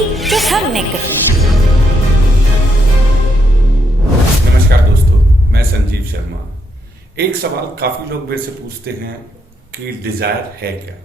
जो हमने कही। नमस्कार दोस्तों, मैं संजीव शर्मा। एक सवाल काफी लोग मेरे से पूछते हैं कि डिजायर है क्या।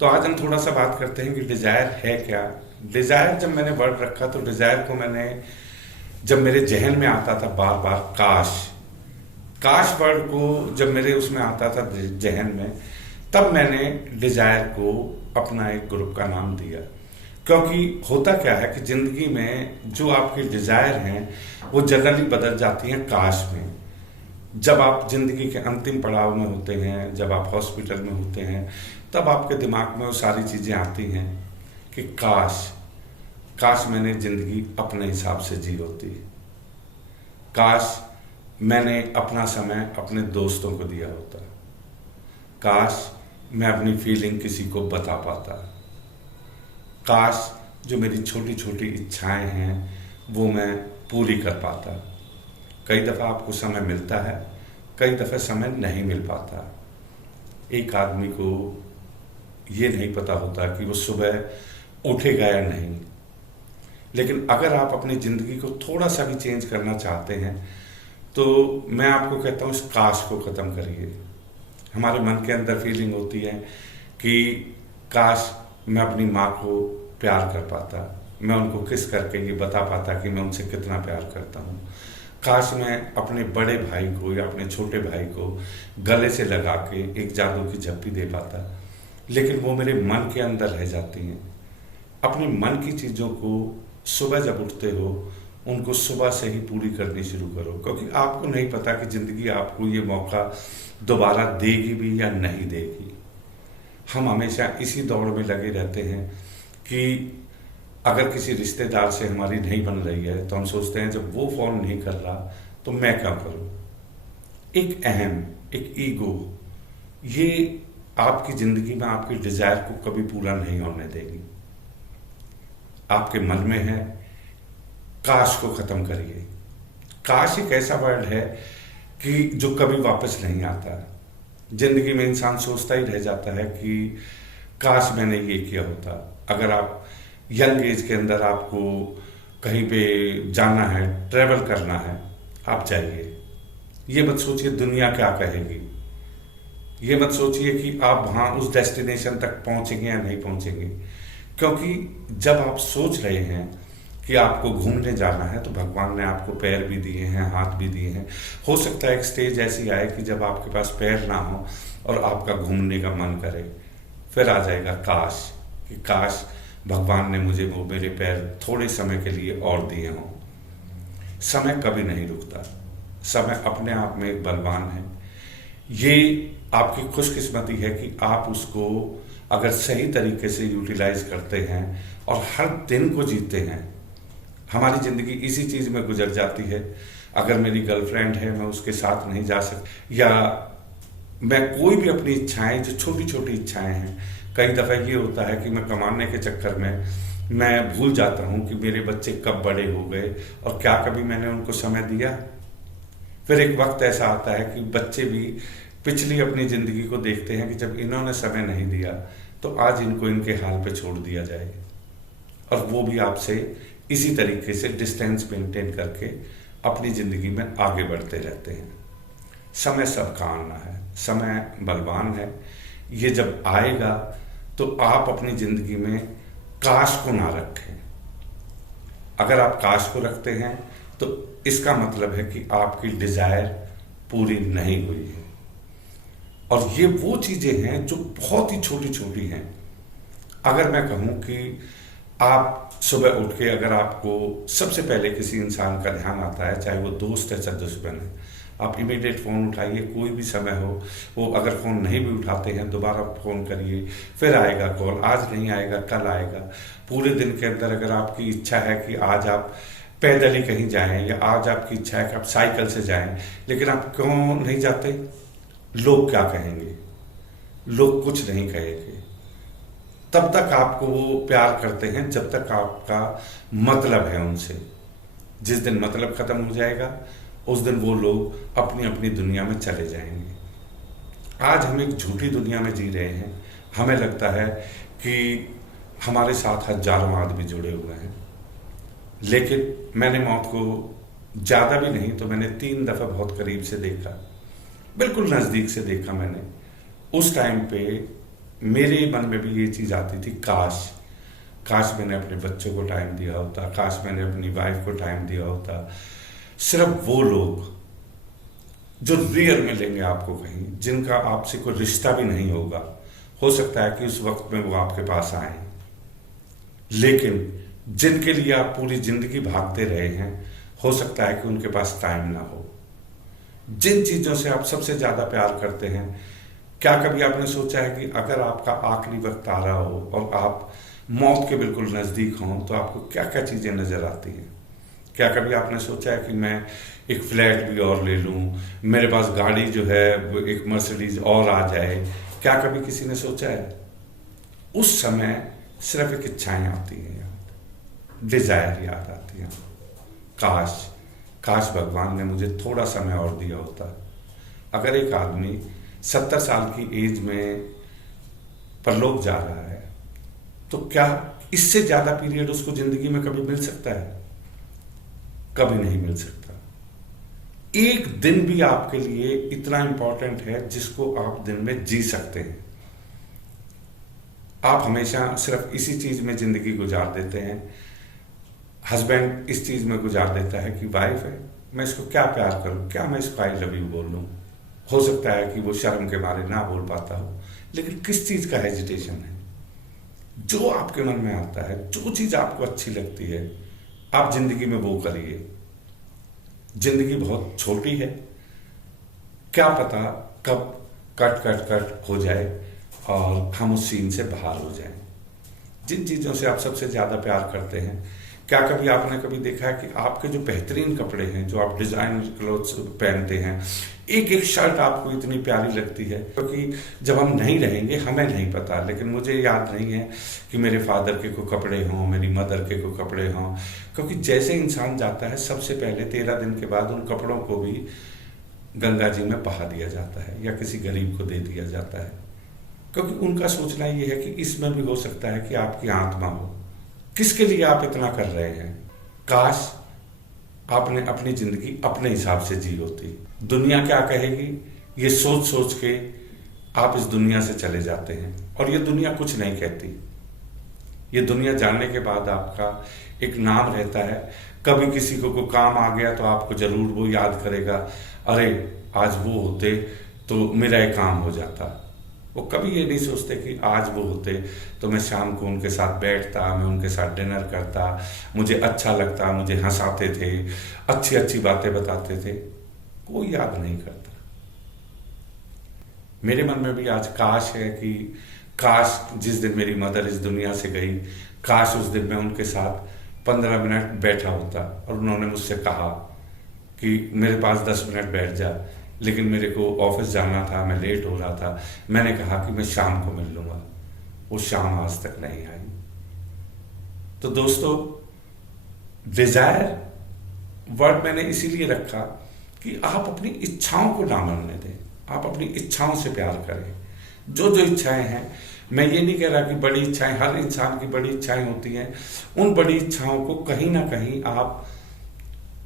तो आज हम थोड़ा सा बात करते हैं कि डिजायर है क्या। डिजायर जब मैंने वर्ड रखा तो डिजायर को मैंने जब मेरे जहन में आता था बार बार काश वर्ड को जब मेरे उसमें आता था जहन में, तब मैंने डिजायर को अपना एक ग्रुप का नाम दिया। क्योंकि होता क्या है कि जिंदगी में जो आपकी डिजायर हैं वो जनरली बदल जाती हैं काश में। जब आप जिंदगी के अंतिम पड़ाव में होते हैं, जब आप हॉस्पिटल में होते हैं, तब आपके दिमाग में वो सारी चीजें आती हैं कि काश मैंने जिंदगी अपने हिसाब से जी होती, काश मैंने अपना समय अपने दोस्तों को दिया होता, काश मैं अपनी फीलिंग किसी को बता पाता, काश जो मेरी छोटी छोटी इच्छाएं हैं वो मैं पूरी कर पाता। कई दफ़ा आपको समय मिलता है, कई दफ़े समय नहीं मिल पाता। एक आदमी को ये नहीं पता होता कि वो सुबह उठेगा या नहीं। लेकिन अगर आप अपनी ज़िंदगी को थोड़ा सा भी चेंज करना चाहते हैं तो मैं आपको कहता हूँ इस काश को ख़त्म करिए। हमारे मन के अंदर फीलिंग होती है कि काश मैं अपनी माँ को प्यार कर पाता, मैं उनको किस करके ये बता पाता कि मैं उनसे कितना प्यार करता हूँ, काश मैं अपने बड़े भाई को या अपने छोटे भाई को गले से लगा के एक जादू की झप्पी दे पाता। लेकिन वो मेरे मन के अंदर रह जाती हैं। अपने मन की चीज़ों को सुबह जब उठते हो उनको सुबह से ही पूरी करनी शुरू करो, क्योंकि आपको नहीं पता कि ज़िंदगी आपको ये मौका दोबारा देगी भी या नहीं देगी। हम हमेशा इसी दौड़ में लगे रहते हैं कि अगर किसी रिश्तेदार से हमारी नहीं बन रही है तो हम सोचते हैं जब वो फ़ोन नहीं कर रहा तो मैं क्या करूं। एक अहम, एक ईगो, ये आपकी ज़िंदगी में आपकी डिज़ायर को कभी पूरा नहीं होने देगी। आपके मन में है, काश को ख़त्म करिए। काश एक ऐसा वर्ड है कि जो कभी वापस नहीं आता। जिंदगी में इंसान सोचता ही रह जाता है कि काश मैंने ये किया होता। अगर आप यंग एज के अंदर आपको कहीं पे जाना है, ट्रैवल करना है, आप जाइए। ये मत सोचिए दुनिया क्या कहेगी, ये मत सोचिए कि आप वहाँ उस डेस्टिनेशन तक पहुँचेंगे या नहीं पहुँचेंगे। क्योंकि जब आप सोच रहे हैं कि आपको घूमने जाना है तो भगवान ने आपको पैर भी दिए हैं, हाथ भी दिए हैं। हो सकता है एक स्टेज ऐसी आए कि जब आपके पास पैर ना हो और आपका घूमने का मन करे, फिर आ जाएगा काश, कि काश भगवान ने मुझे वो मेरे पैर थोड़े समय के लिए और दिए हों। समय कभी नहीं रुकता, समय अपने आप में एक बलवान है। ये आपकी खुशकिस्मती है कि आप उसको अगर सही तरीके से यूटिलाइज करते हैं और हर दिन को जीते हैं। हमारी ज़िंदगी इसी चीज़ में गुजर जाती है। अगर मेरी गर्लफ्रेंड है मैं उसके साथ नहीं जा सकती, या मैं कोई भी अपनी इच्छाएं जो छोटी छोटी इच्छाएं हैं, कई दफ़ा ये होता है कि मैं कमाने के चक्कर में मैं भूल जाता हूँ कि मेरे बच्चे कब बड़े हो गए और क्या कभी मैंने उनको समय दिया। फिर एक वक्त ऐसा आता है कि बच्चे भी पिछली अपनी ज़िंदगी को देखते हैं कि जब इन्होंने समय नहीं दिया तो आज इनको इनके हाल पे छोड़ दिया जाए। और वो भी आपसे इसी तरीके से डिस्टेंस मेंटेन करके अपनी ज़िंदगी में आगे बढ़ते रहते हैं। समय सबका आना है, समय बलवान है। ये जब आएगा तो आप अपनी ज़िंदगी में काश को ना रखें। अगर आप काश को रखते हैं तो इसका मतलब है कि आपकी डिज़ायर पूरी नहीं हुई है। और ये वो चीज़ें हैं जो बहुत ही छोटी छोटी हैं। अगर मैं कहूँ कि आप सुबह उठ के अगर आपको सबसे पहले किसी इंसान का ध्यान आता है, चाहे वो दोस्त है चाहे दुश्मन है, आप इमीडिएट फ़ोन उठाइए। कोई भी समय हो, वो अगर फ़ोन नहीं भी उठाते हैं दोबारा फ़ोन करिए, फिर आएगा कॉल। आज नहीं आएगा कल आएगा। पूरे दिन के अंदर अगर आपकी इच्छा है कि आज आप पैदल ही कहीं जाएं, या आज आपकी इच्छा है कि आप साइकिल से जाएं, लेकिन आप क्यों नहीं जाते? लोग क्या कहेंगे? लोग कुछ नहीं कहेंगे। तब तक आपको वो प्यार करते हैं जब तक आपका मतलब है उनसे। जिस दिन मतलब खत्म हो जाएगा उस दिन वो लोग अपनी अपनी दुनिया में चले जाएंगे। आज हम एक झूठी दुनिया में जी रहे हैं। हमें लगता है कि हमारे साथ हजारों आदमी जुड़े हुए हैं, लेकिन मैंने मौत को ज़्यादा भी नहीं तो मैंने 3 दफ़ा बहुत करीब से देखा, बिल्कुल नज़दीक से देखा मैंने। उस टाइम पे मेरे मन में भी ये चीज़ आती थी, काश काश मैंने अपने बच्चों को टाइम दिया होता, काश मैंने अपनी वाइफ को टाइम दिया होता। सिर्फ वो लोग जो रियल मिलेंगे आपको कहीं, जिनका आपसे कोई रिश्ता भी नहीं होगा, हो सकता है कि उस वक्त में वो आपके पास आए, लेकिन जिनके लिए आप पूरी जिंदगी भागते रहे हैं, हो सकता है कि उनके पास टाइम ना हो। जिन चीज़ों से आप सबसे ज़्यादा प्यार करते हैं, क्या कभी आपने सोचा है कि अगर आपका आखिरी वक्त आ रहा हो और आप मौत के बिल्कुल नज़दीक हों तो आपको क्या क्या चीज़ें नज़र आती हैं? क्या कभी आपने सोचा है कि मैं एक फ्लैट भी और ले लूं, मेरे पास गाड़ी जो है वो एक मर्सिडीज और आ जाए? क्या कभी किसी ने सोचा है? उस समय सिर्फ एक इच्छाएं आती हैं याद, डिजायर याद आती हैं। काश काश भगवान ने मुझे थोड़ा समय और दिया होता। अगर एक आदमी 70 साल की एज में परलोक जा रहा है, तो क्या इससे ज्यादा पीरियड उसको जिंदगी में कभी मिल सकता है? कभी नहीं मिल सकता। एक दिन भी आपके लिए इतना इंपॉर्टेंट है जिसको आप दिन में जी सकते हैं। आप हमेशा सिर्फ इसी चीज में जिंदगी गुजार देते हैं। हस्बैंड इस चीज में गुजार देता है कि वाइफ है, मैं इसको क्या प्यार करूं, क्या मैं इसको आई लव यू बोल लूं। हो सकता है कि वो शर्म के मारे ना बोल पाता हो, लेकिन किस चीज का हेजिटेशन है? जो आपके मन में आता है, जो चीज आपको अच्छी लगती है, आप जिंदगी में वो करिए। जिंदगी बहुत छोटी है, क्या पता कब कट कट कट हो जाए और हम उस सीन से बाहर हो जाएं। जिन चीज़ों से आप सबसे ज़्यादा प्यार करते हैं, क्या कभी आपने कभी देखा है कि आपके जो बेहतरीन कपड़े हैं, जो आप डिज़ाइन क्लोथ्स पहनते हैं, एक एक शर्ट आपको इतनी प्यारी लगती है, क्योंकि जब हम नहीं रहेंगे हमें नहीं पता, लेकिन मुझे याद नहीं है कि मेरे फादर के को कपड़े हों, मेरी मदर के को कपड़े हों, क्योंकि जैसे इंसान जाता है सबसे पहले 13 दिन के बाद उन कपड़ों को भी गंगा जी में बहा दिया जाता है या किसी गरीब को दे दिया जाता है, क्योंकि उनका सोचना ये है कि इसमें भी हो सकता है कि आपकी आत्मा हो। किसके लिए आप इतना कर रहे हैं? काश आपने अपनी जिंदगी अपने हिसाब से जी होती। दुनिया क्या कहेगी, ये सोच सोच के आप इस दुनिया से चले जाते हैं, और ये दुनिया कुछ नहीं कहती। ये दुनिया जाने के बाद आपका एक नाम रहता है। कभी किसी को कोई काम आ गया तो आपको जरूर वो याद करेगा, अरे आज वो होते तो मेरा ये काम हो जाता। वो कभी ये नहीं सोचते कि आज वो होते तो मैं शाम को उनके साथ बैठता, मैं उनके साथ डिनर करता, मुझे अच्छा लगता, मुझे हंसाते थे, अच्छी अच्छी बातें बताते थे। कोई याद नहीं करता। मेरे मन में भी आज काश है कि काश जिस दिन मेरी मदर इस दुनिया से गई, काश उस दिन मैं उनके साथ 15 मिनट बैठा होता और उन्होंने मुझसे कहा कि मेरे पास 10 मिनट बैठ जा, लेकिन मेरे को ऑफिस जाना था, मैं लेट हो रहा था। मैंने कहा कि मैं शाम को मिल लूंगा। वो शाम आज तक नहीं आई। तो दोस्तों, डिजायर वर्ड मैंने इसीलिए रखा कि आप अपनी इच्छाओं को ना मरने दें, आप अपनी इच्छाओं से प्यार करें। जो जो इच्छाएं हैं, मैं ये नहीं कह रहा कि बड़ी इच्छाएं, हर इंसान की बड़ी इच्छाएं होती हैं। उन बड़ी इच्छाओं को कहीं ना कहीं आप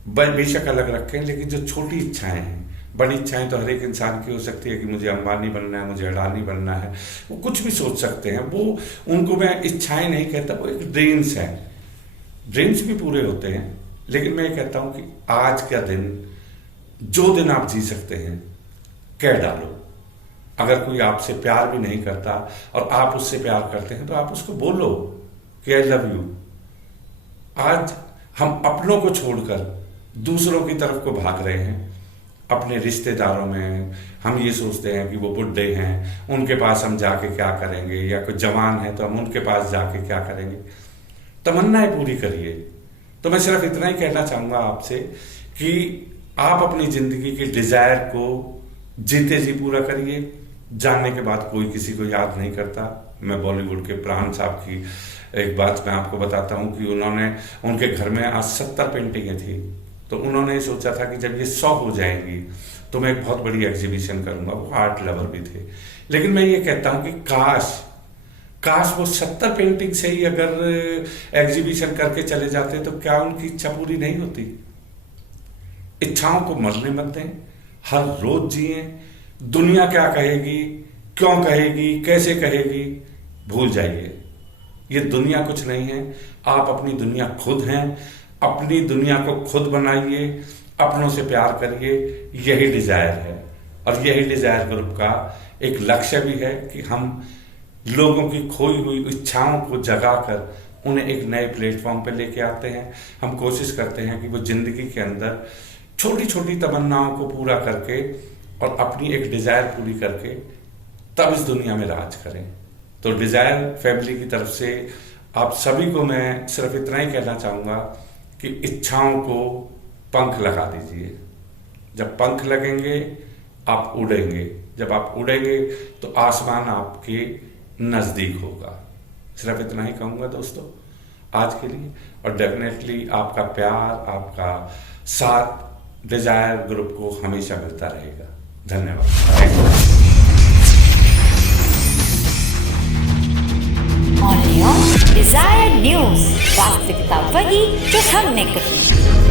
बेशक अलग रखें, लेकिन जो छोटी इच्छाएं हैं, बड़ी इच्छाएं तो हर एक इंसान की हो सकती है कि मुझे अंबानी बनना है, मुझे अडानी बनना है, वो कुछ भी सोच सकते हैं। वो उनको मैं इच्छाएं नहीं कहता, वो एक ड्रीम्स है। ड्रीम्स भी पूरे होते हैं, लेकिन मैं ये कहता हूं कि आज का दिन, जो दिन आप जी सकते हैं, कह डालो। अगर कोई आपसे प्यार भी नहीं करता और आप उससे प्यार करते हैं, तो आप उसको बोलो कि आई लव यू। आज हम अपनों को छोड़कर दूसरों की तरफ को भाग रहे हैं। अपने रिश्तेदारों में हम ये सोचते हैं कि वो बुढ़े हैं, उनके पास हम जाके क्या करेंगे, या कोई जवान है तो हम उनके पास जाके क्या करेंगे। तमन्नाएं पूरी करिए। तो मैं सिर्फ इतना ही कहना चाहूंगा आपसे कि आप अपनी जिंदगी की डिजायर को जीते जी पूरा करिए। जानने के बाद कोई किसी को याद नहीं करता। मैं बॉलीवुड के प्राण साहब की एक बात मैं आपको बताता हूँ कि उनके घर में आज 70 पेंटिंगें थी। तो उन्होंने सोचा था कि जब ये 100 हो जाएंगी तो मैं एक बहुत बड़ी एग्जीबिशन करूंगा। वो आर्ट लवर भी थे। लेकिन मैं ये कहता हूं कि काश काश वो 70 पेंटिंग से ही अगर एग्जीबिशन करके चले जाते तो क्या उनकी इच्छा पूरी नहीं होती। इच्छाओं को मरने मत दें, हर रोज जिए। दुनिया क्या कहेगी, क्यों कहेगी, कैसे कहेगी, भूल जाइए। ये दुनिया कुछ नहीं है, आप अपनी दुनिया खुद हैं। अपनी दुनिया को खुद बनाइए, अपनों से प्यार करिए। यही डिजायर है और यही डिजायर ग्रुप का एक लक्ष्य भी है कि हम लोगों की खोई हुई इच्छाओं को जगाकर उन्हें एक नए प्लेटफॉर्म पर लेके आते हैं। हम कोशिश करते हैं कि वो जिंदगी के अंदर छोटी छोटी तमन्नाओं को पूरा करके और अपनी एक डिजायर पूरी करके तब इस दुनिया में राज करें। तो डिजायर फैमिली की तरफ से आप सभी को मैं सिर्फ इतना ही कहना चाहूँगा कि इच्छाओं को पंख लगा दीजिए। जब पंख लगेंगे आप उड़ेंगे, जब आप उड़ेंगे तो आसमान आपके नज़दीक होगा। सिर्फ इतना ही कहूँगा दोस्तों आज के लिए, और डेफिनेटली आपका प्यार, आपका साथ डिजायर ग्रुप को हमेशा मिलता रहेगा। धन्यवाद। Only on Desire News, वास्तविकता वही जो हमने कही।